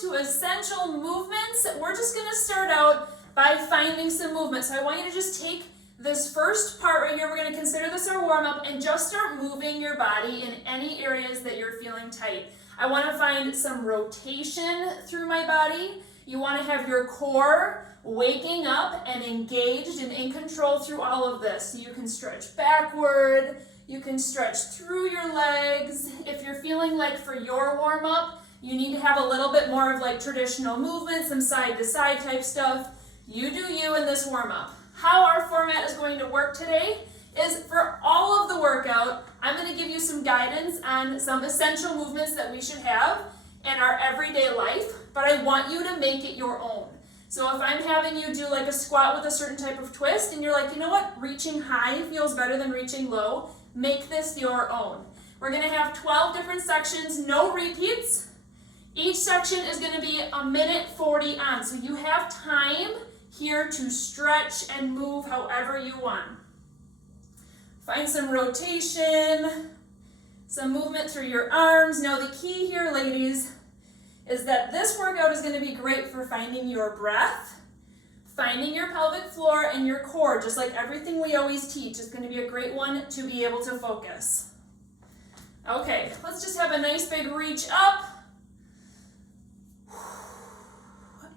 to essential movements. We're just going to start out by finding some movement. So I want you to just take this first part right here. We're going to consider this our warm-up and just start moving your body in any areas that you're feeling tight. I want to find some rotation through my body. You want to have your core waking up and engaged and in control through all of this. So you can stretch backward, you can stretch through your legs. If you're feeling like for your warm-up, you need to have a little bit more of like traditional movement, some side-to-side type stuff. You do you in this warm-up. How our format is going to work today is for all of the workout, I'm going to give you some guidance on some essential movements that we should have in our everyday life, but I want you to make it your own. So if I'm having you do like a squat with a certain type of twist and you're like, you know what, reaching high feels better than reaching low, make this your own. We're going to have 12 different sections, no repeats. Each section is going to be 1:40 on, so you have time here to stretch and move however you want. Find some rotation, some movement through your arms. Now the key here, ladies, is that this workout is going to be great for finding your breath, finding your pelvic floor, and your core. Just like everything we always teach, is going to be a great one to be able to focus. Okay, let's just have a nice big reach up.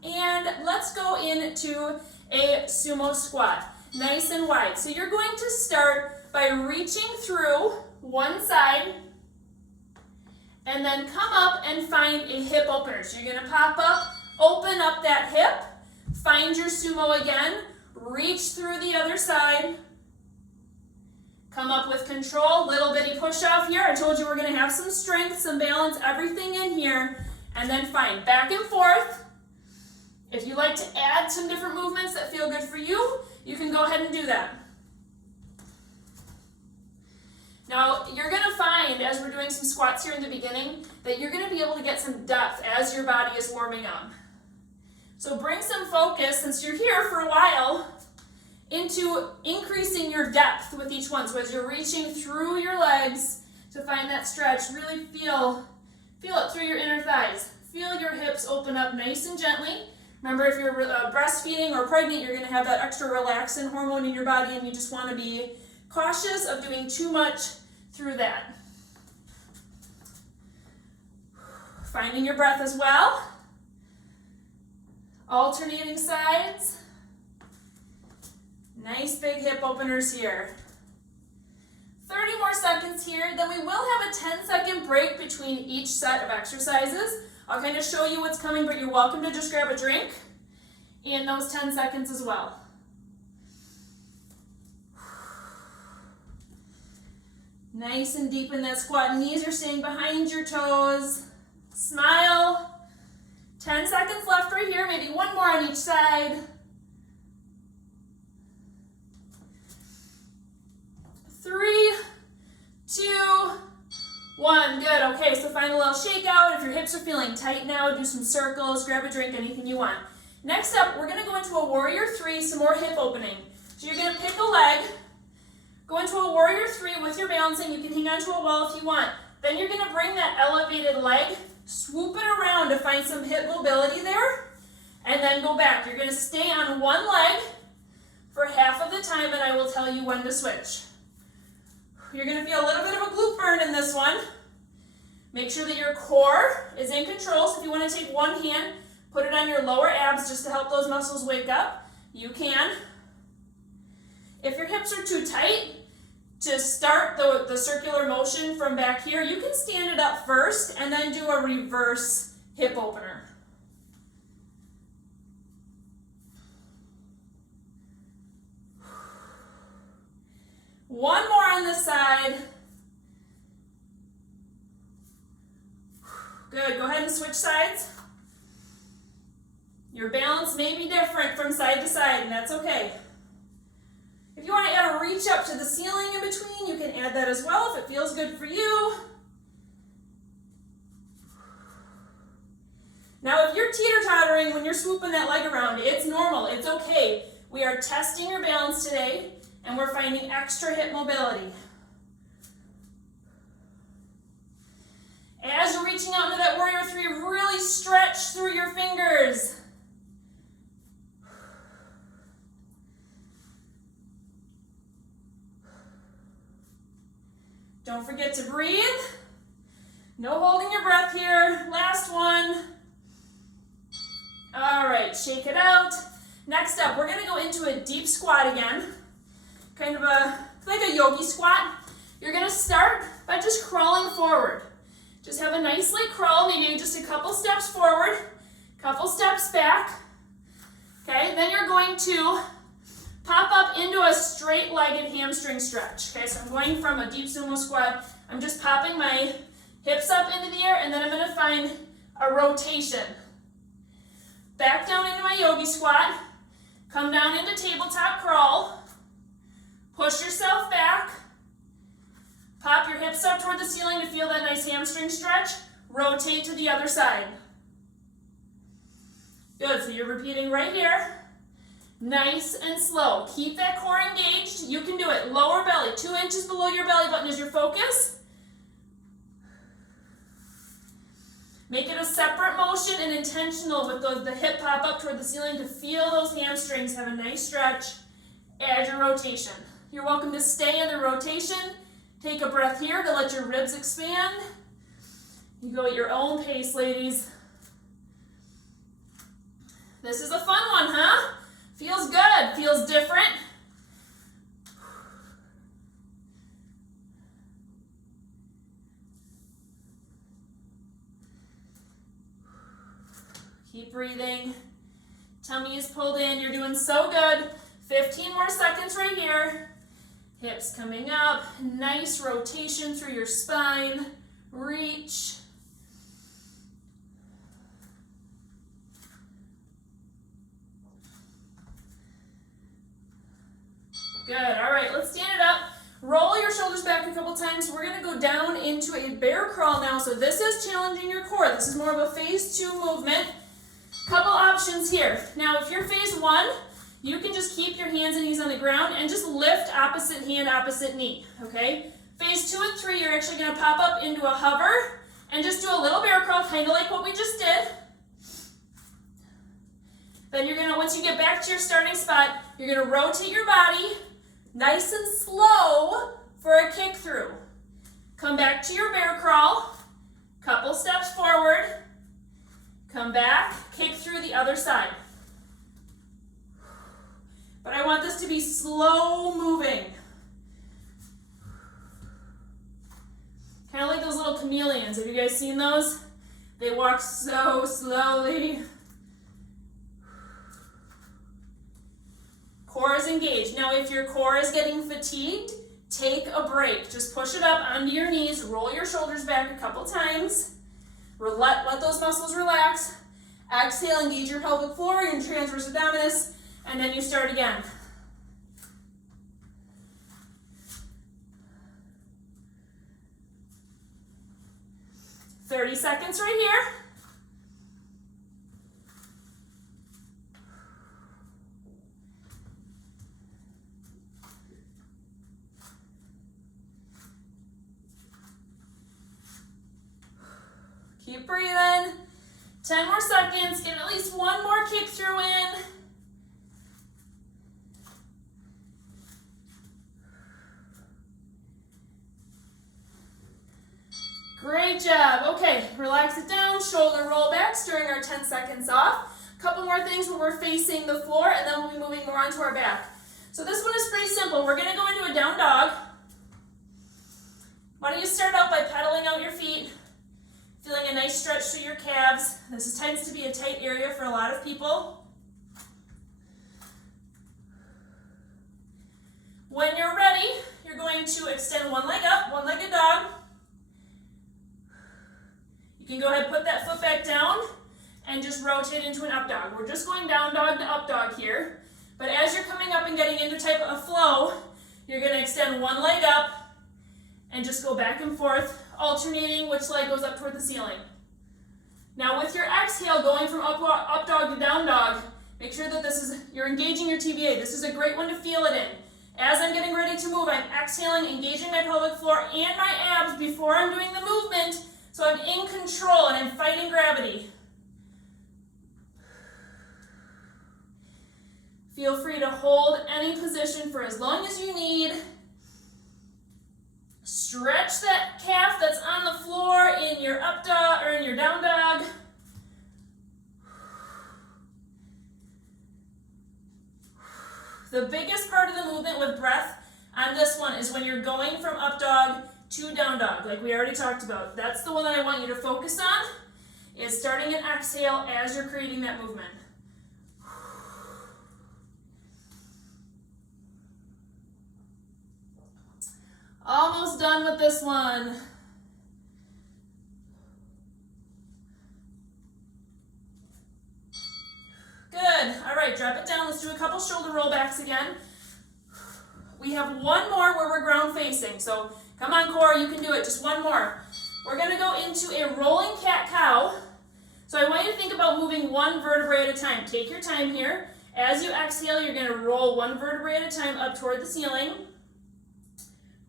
And let's go into a sumo squat, nice and wide. So you're going to start by reaching through one side and then come up and find a hip opener. So you're going to pop up, open up that hip, find your sumo again, reach through the other side, come up with control, little bitty push off here. I told you we're going to have some strength, some balance, everything in here, and then find back and forth. If you like to add some different movements that feel good for you, you can go ahead and do that. Now, you're going to find, as we're doing some squats here in the beginning, that you're going to be able to get some depth as your body is warming up. So bring some focus, since you're here for a while, into increasing your depth with each one. So as you're reaching through your legs to find that stretch, really feel it through your inner thighs. Feel your hips open up nice and gently. Remember, if you're breastfeeding or pregnant, you're going to have that extra relaxin hormone in your body, and you just want to be cautious of doing too much through that. Finding your breath as well. Alternating sides. Nice big hip openers here. 30 more seconds here, then we will have a 10-second break between each set of exercises. I'll kind of show you what's coming, but you're welcome to just grab a drink in those 10 seconds as well. Nice and deep in that squat. Knees are staying behind your toes. Smile. 10 seconds left right here, maybe one more on each side. 3, 2, 1, good. Okay, so find a little shakeout. If your hips are feeling tight now, do some circles, grab a drink, anything you want. Next up, we're going to go into a warrior 3, some more hip opening. So you're going to pick a leg, go into a warrior 3 with your balancing. You can hang onto a wall if you want. Then you're going to bring that elevated leg, swoop it around to find some hip mobility there, and then go back. You're going to stay on one leg for half of the time, and I will tell you when to switch. You're going to feel a little bit of a glute burn in this one. Make sure that your core is in control. So if you want to take one hand, put it on your lower abs just to help those muscles wake up. You can. If your hips are too tight to start the circular motion from back here, you can stand it up first and then do a reverse hip opener. One more on this side. Good, go ahead and switch sides. Your balance may be different from side to side, and that's okay. If you want to add a reach up to the ceiling in between, you can add that as well if it feels good for you. Now, if you're teeter-tottering when you're swooping that leg around, it's normal, it's okay. We are testing your balance today, and we're finding extra hip mobility. As you're reaching out into that warrior 3, really stretch through Don't forget to breathe. No holding your breath here. Last one. All right, shake it out. Next up, we're gonna go into a deep squat again. Kind of like a yogi squat. You're gonna start by just crawling forward. Just have a nice light crawl, maybe just a couple steps forward, couple steps back. Okay, then you're going to pop up into a straight-legged hamstring stretch. Okay, so I'm going from a deep sumo squat. I'm just popping my hips up into the air, and then I'm gonna find a rotation. Back down into my yogi squat. Come down into tabletop crawl. Push yourself back. Pop your hips up toward the ceiling to feel that nice hamstring stretch. Rotate to the other side. Good, so you're repeating right here. Nice and slow. Keep that core engaged. You can do it. Lower belly, 2 inches below your belly button is your focus. Make it a separate motion and intentional with the hip pop up toward the ceiling to feel those hamstrings have a nice stretch. Add your rotation. You're welcome to stay in the rotation. Take a breath here to let your ribs expand. You go at your own pace, ladies. This is a fun one, huh? Feels good, feels different. Keep breathing. Tummy is pulled in, you're doing so good. 15 more seconds right here. Hips coming up, nice rotation through your spine. Reach. Good, all right, let's stand it up. Roll your shoulders back a couple times. We're gonna go down into a bear crawl now. So this is challenging your core. This is more of a phase 2 movement. Couple options here. Now, if you're phase 1, you can just keep your hands and knees on the ground and just lift opposite hand, opposite knee, okay? Phase 2 and 3, you're actually gonna pop up into a hover and just do a little bear crawl, kind of like what we just did. Then you're gonna, once you get back to your starting spot, you're gonna rotate your body nice and slow for a kick through. Come back to your bear crawl, couple steps forward, come back, kick through the other side. But I want this to be slow moving. Kind of like those little chameleons. Have you guys seen those? They walk so slowly. Core is engaged. Now, if your core is getting fatigued, take a break. Just push it up onto your knees, roll your shoulders back a couple times. Let those muscles relax. Exhale, engage your pelvic floor, your transverse abdominis, and then you start again. "30 seconds right here. Keep breathing. 10 more seconds. Get at least one more kick through in. Great job. Okay, relax it down. Shoulder rollbacks during our 10 seconds off. Couple more things where we're facing the floor, and then we'll be moving more onto our back. So this one is pretty simple. We're going to go into a down dog. Why don't you start out by pedaling out your feet, feeling a nice stretch through your calves. This tends to be a tight area for a lot of people. When you're ready, you're going to extend one leg up, one-legged dog. You can go ahead and put that foot back down and just rotate into an up dog. We're just going down dog to up dog here. But as you're coming up and getting into type of flow, you're going to extend one leg up and just go back and forth, alternating which leg goes up toward the ceiling. Now with your exhale, going from up dog to down dog, make sure that you're engaging your TBA. This is a great one to feel it in. As I'm getting ready to move, I'm exhaling, engaging my pelvic floor and my abs before I'm doing the movement, so I'm in control and I'm fighting gravity. Feel free to hold any position for as long as you need. Stretch that calf that's on the floor in your up dog or in your down dog. The biggest part of the movement with breath on this one is when you're going from up dog to down dog, like we already talked about. That's the one that I want you to focus on, is starting an exhale as you're creating that movement. Almost done with this one. Good. All right, drop it down. Let's do a couple shoulder rollbacks again. We have one more where we're ground facing. So come on, core, you can do it. Just one more. We're going to go into a rolling cat-cow. So I want you to think about moving one vertebrae at a time. Take your time here. As you exhale, you're going to roll one vertebrae at a time up toward the ceiling.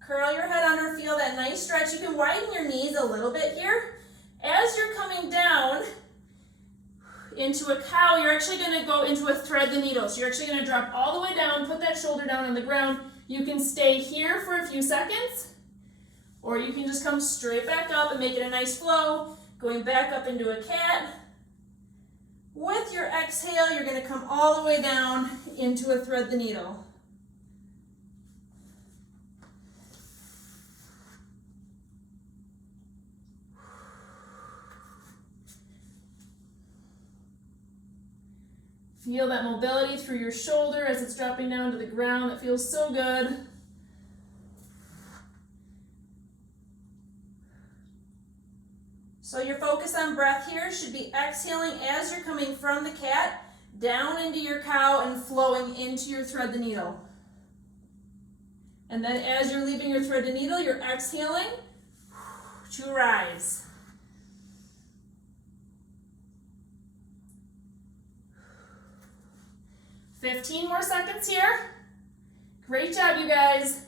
Curl your head under, feel that nice stretch. You can widen your knees a little bit here. As you're coming down into a cow, you're actually going to go into a thread the needle. So you're actually going to drop all the way down, put that shoulder down on the ground. You can stay here for a few seconds, or you can just come straight back up and make it a nice flow, going back up into a cat. With your exhale, you're going to come all the way down into a thread the needle. Feel that mobility through your shoulder as it's dropping down to the ground. That feels so good. So your focus on breath here should be exhaling as you're coming from the cat down into your cow and flowing into your thread the needle. And then as you're leaving your thread the needle, you're exhaling to rise. $15 more seconds here. Great job, you guys.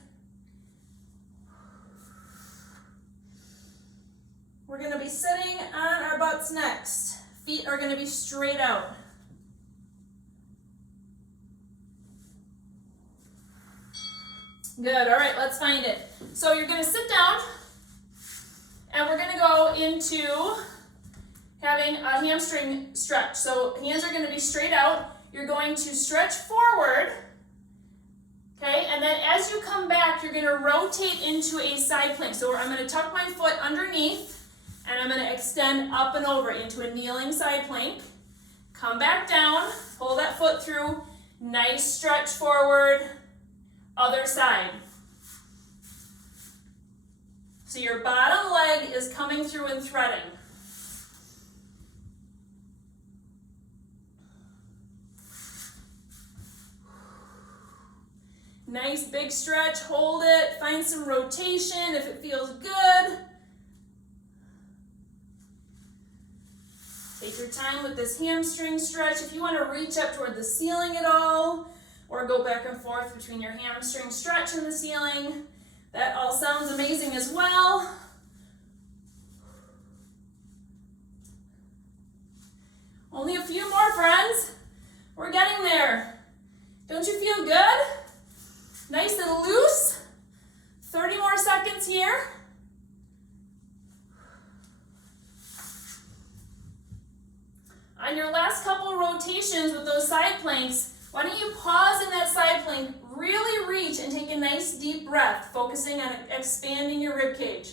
We're going to be sitting on our butts next. Feet are going to be straight out. Good, all right, let's find it. So you're going to sit down, and we're going to go into having a hamstring stretch. So hands are going to be straight out. You're going to stretch forward, okay? And then as you come back, you're going to rotate into a side plank. So I'm going to tuck my foot underneath, and I'm going to extend up and over into a kneeling side plank. Come back down, pull that foot through, nice stretch forward, other side. So your bottom leg is coming through and threading. Nice big stretch, hold it, find some rotation if it feels good. Take your time with this hamstring stretch. If you want to reach up toward the ceiling at all, or go back and forth between your hamstring stretch and the ceiling, that all sounds amazing as well. Only a few more, friends. We're getting there. Don't you feel good? Nice and loose. 30 more seconds here. On your last couple rotations with those side planks, why don't you pause in that side plank, really reach and take a nice deep breath, focusing on expanding your rib cage.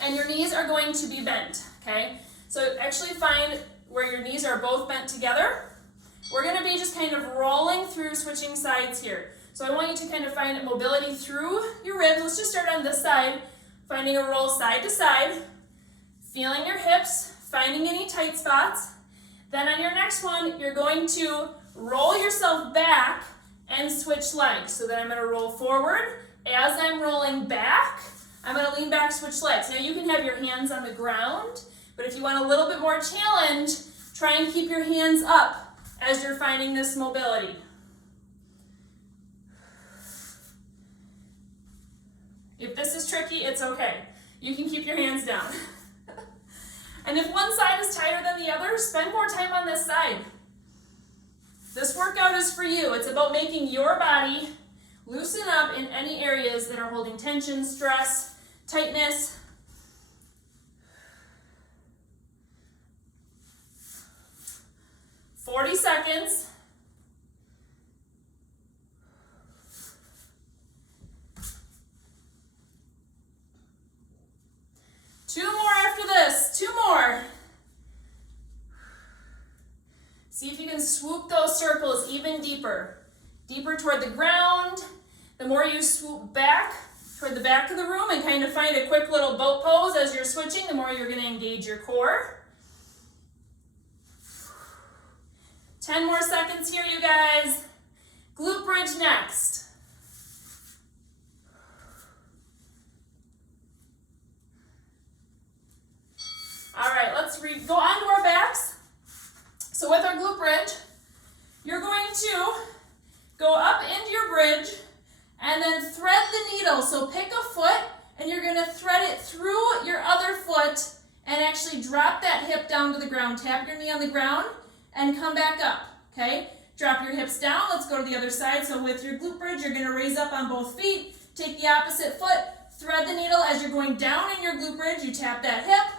And your knees are going to be bent, okay? So actually find where your knees are both bent together. We're going to be just kind of rolling through, switching sides here. So I want you to kind of find mobility through your ribs. Let's just start on this side, finding a roll side to side, feeling your hips, finding any tight spots. Then on your next one, you're going to roll yourself back and switch legs. So then I'm going to roll forward. As I'm rolling back, I'm going to lean back, switch legs. Now you can have your hands on the ground, but if you want a little bit more challenge, try and keep your hands up as you're finding this mobility. If this is tricky, it's okay. You can keep your hands down. And if one side is tighter than the other, spend more time on this side. This workout is for you. It's about making your body loosen up in any areas that are holding tension, stress, tightness. "40 seconds. Two more after this. 2 more. See if you can swoop those circles even deeper. Deeper toward the ground. The more you swoop back toward the back of the room and kind of find a quick little boat pose as you're switching, the more you're going to engage your core. 10 more seconds here, you guys. Glute bridge next. All right, let's go onto our backs. So with our glute bridge, you're going to go up into your bridge and then thread the needle. So pick a foot and you're going to thread it through your other foot and actually drop that hip down to the ground. Tap your knee on the ground and come back up, okay? Drop your hips down. Let's go to the other side. So with your glute bridge, you're going to raise up on both feet. Take the opposite foot, thread the needle. As you're going down in your glute bridge, you tap that hip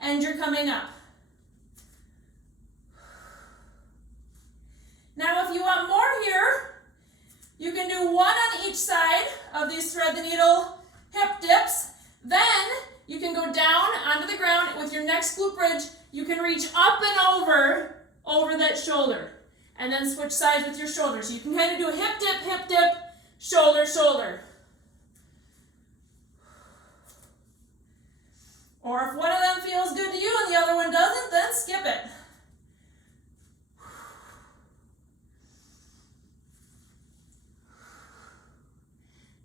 and you're coming up. Now if you want more here, you can do 1 on each side of these thread the needle hip dips. Then you can go down onto the ground with your next glute bridge. You can reach up and over that shoulder. And then switch sides with your shoulders. So you can kind of do a hip dip, shoulder, shoulder. Or if one of them feels good to you and the other one doesn't, then skip it.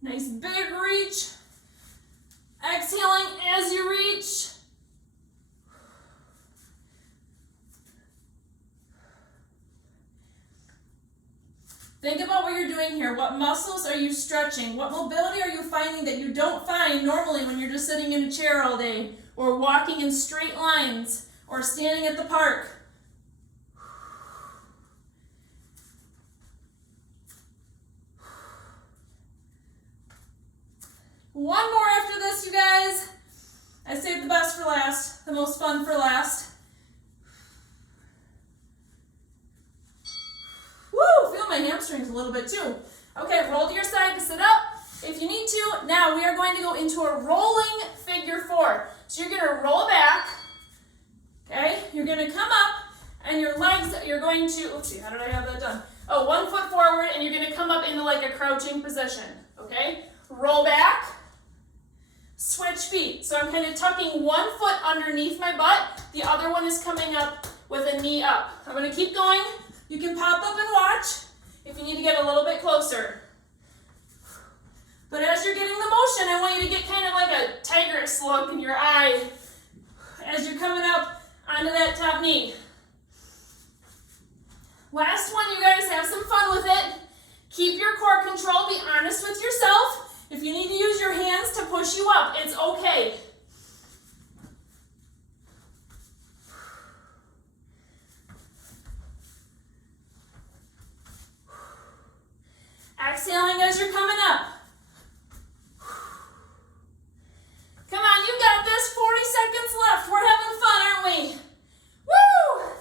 Nice big reach. Exhaling as you reach. Think about what you're doing here. What muscles are you stretching? What mobility are you finding that you don't find normally when you're just sitting in a chair all day or walking in straight lines or standing at the park? One more after this, you guys. I saved the best for last, the most fun for last. Woo, feel my hamstrings a little bit too. Okay, roll to your side to sit up if you need to. Now we are going to go into a rolling figure 4. So you're going to roll back, okay? You're going to come up and your legs, you're going to, oopsie, how did I have that done? Oh, 1 foot forward and you're going to come up into like a crouching position, okay? Roll back, switch feet. So I'm kind of tucking 1 foot underneath my butt. The other one is coming up with a knee up. I'm going to keep going. You can pop up and watch if you need to get a little bit closer. But as you're getting the motion, I want you to get kind of like a tigress look in your eye as you're coming up onto that top knee. Last one, you guys, have some fun with it. Keep your core control. Be honest with yourself. If you need to use your hands to push you up, it's okay. Exhaling as you're coming up. Come on, you got this. 40 seconds left. We're having fun, aren't we? Woo!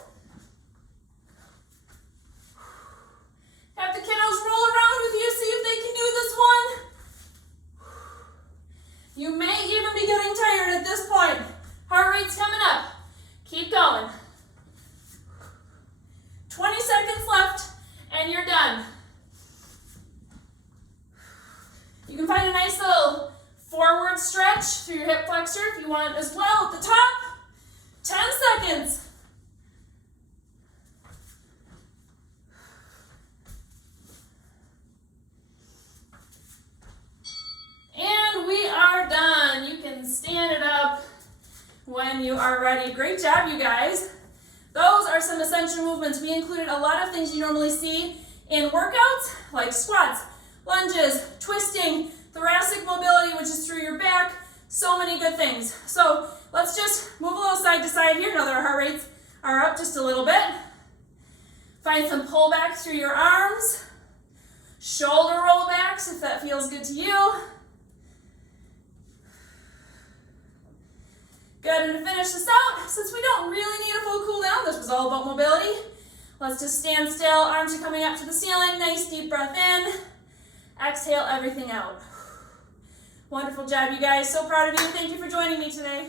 Have the kiddos roll around with you, see if they can do this one. You may even be getting tired at this point. Heart rate's coming up. Keep going. 20 seconds left, and you're done. You can find a nice little forward stretch through your hip flexor if you want as well at the top. 10 seconds. And we are done. You can stand it up when you are ready. Great job, you guys. Those are some essential movements. We included a lot of things you normally see in workouts, like squats, lunges, twisting, thoracic mobility, which is good things. So let's just move a little side to side here. Now that our heart rates are up just a little bit. Find some pullback through your arms. Shoulder rollbacks if that feels good to you. Good, and to finish this out, since we don't really need a full cool down, this was all about mobility. Let's just stand still, arms are coming up to the ceiling, nice deep breath in. Exhale everything out. Wonderful job, you guys. So proud of you. Thank you for joining me today.